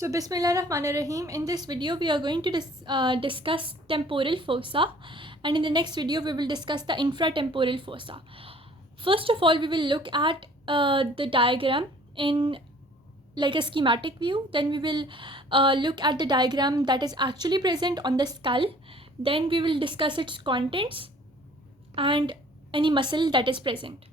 So Bismillahirrahmanirrahim. In this video we are going to discuss temporal fossa, and in the next video we will discuss the infratemporal fossa. First of all, we will look at the diagram in like a schematic view. Then we will look at the diagram that is actually present on the skull. Then we will discuss its contents and any muscle that is present.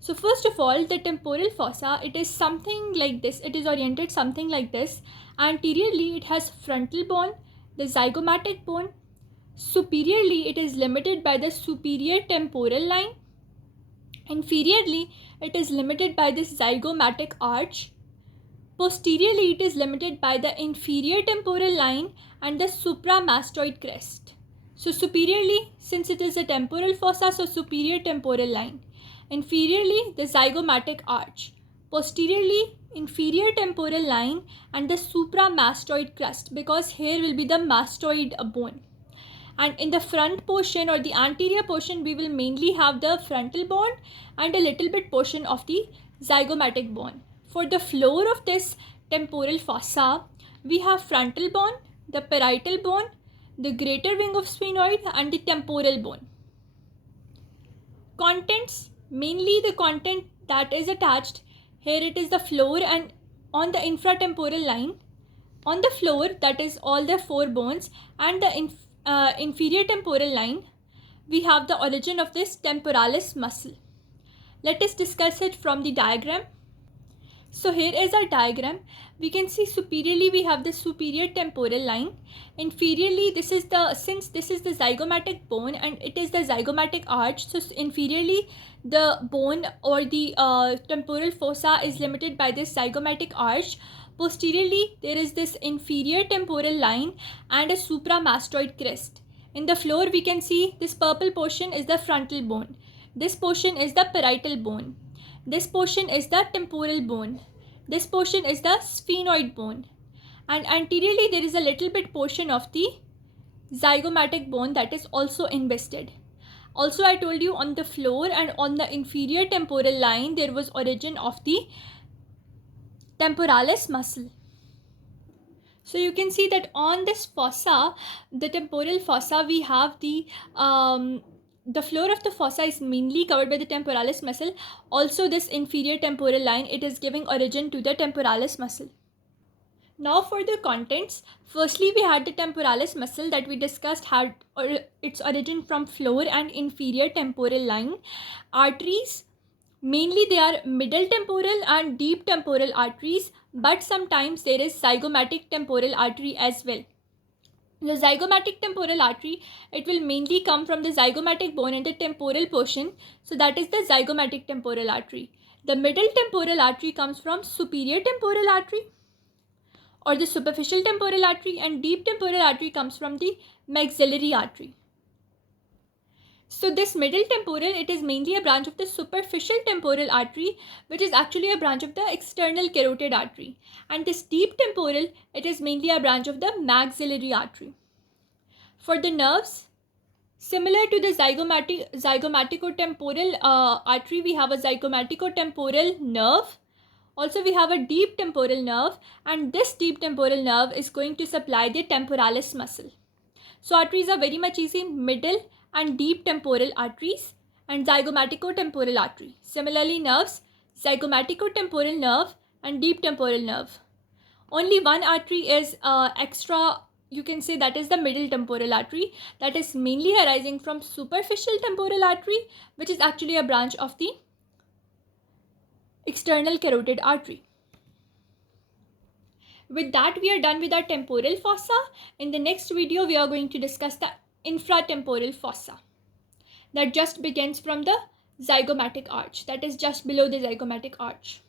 So first of all, the temporal fossa, it is something like this. It is oriented something like this. Anteriorly, it has frontal bone, the zygomatic bone. Superiorly, it is limited by the superior temporal line. Inferiorly, it is limited by this zygomatic arch. Posteriorly, it is limited by the inferior temporal line and the supramastoid crest. So superiorly, since it is a temporal fossa, so superior temporal line. Inferiorly, the zygomatic arch. Posteriorly, inferior temporal line and the supramastoid crest, because here will be the mastoid bone. And in the front portion or the anterior portion, we will mainly have the frontal bone and a little bit portion of the zygomatic bone. For the floor of this temporal fossa, we have frontal bone, the parietal bone, the greater wing of sphenoid and the temporal bone. Contents, mainly the content that is attached, here it is the floor, and on the infratemporal line, on the floor, that is all the four bones, and the inferior temporal line, we have the origin of this temporalis muscle. Let us discuss it from the diagram. So here is our diagram. We can see superiorly we have the superior temporal line. Inferiorly, since this is the zygomatic bone and it is the zygomatic arch, so inferiorly the bone or the temporal fossa is limited by this zygomatic arch. Posteriorly, there is this inferior temporal line and a supramastoid crest. In the floor, we can see this purple portion is the frontal bone. This portion is the parietal bone. This portion is the temporal bone. This portion is the sphenoid bone. And anteriorly, there is a little bit portion of the zygomatic bone that is also invested. Also, I told you on the floor and on the inferior temporal line, there was origin of the temporalis muscle. So you can see that on this fossa, the temporal fossa, we have the floor of the fossa is mainly covered by the temporalis muscle. Also, this inferior temporal line, it is giving origin to the temporalis muscle. Now for the contents, firstly we had the temporalis muscle that we discussed had its origin from floor and inferior temporal line. Arteries, mainly they are middle temporal and deep temporal arteries, but sometimes there is zygomatic temporal artery as well. The zygomatic temporal artery, it will mainly come from the zygomatic bone in the temporal portion, so that is the zygomatic temporal artery. The middle temporal artery comes from superior temporal artery or the superficial temporal artery, and deep temporal artery comes from the maxillary artery. So this middle temporal, it is mainly a branch of the superficial temporal artery, which is actually a branch of the external carotid artery. And this deep temporal, it is mainly a branch of the maxillary artery. For the nerves, similar to the zygomaticotemporal artery, we have a zygomaticotemporal nerve. Also, we have a deep temporal nerve, and this deep temporal nerve is going to supply the temporalis muscle. So arteries are very much easy: middle and deep temporal arteries and zygomaticotemporal artery. Similarly, nerves, zygomaticotemporal nerve and deep temporal nerve. Only one artery is extra, you can say, that is the middle temporal artery, that is mainly arising from superficial temporal artery, which is actually a branch of the external carotid artery. With that, we are done with our temporal fossa. In the next video, we are going to discuss the infratemporal fossa that just begins from the zygomatic arch, that is just below the zygomatic arch.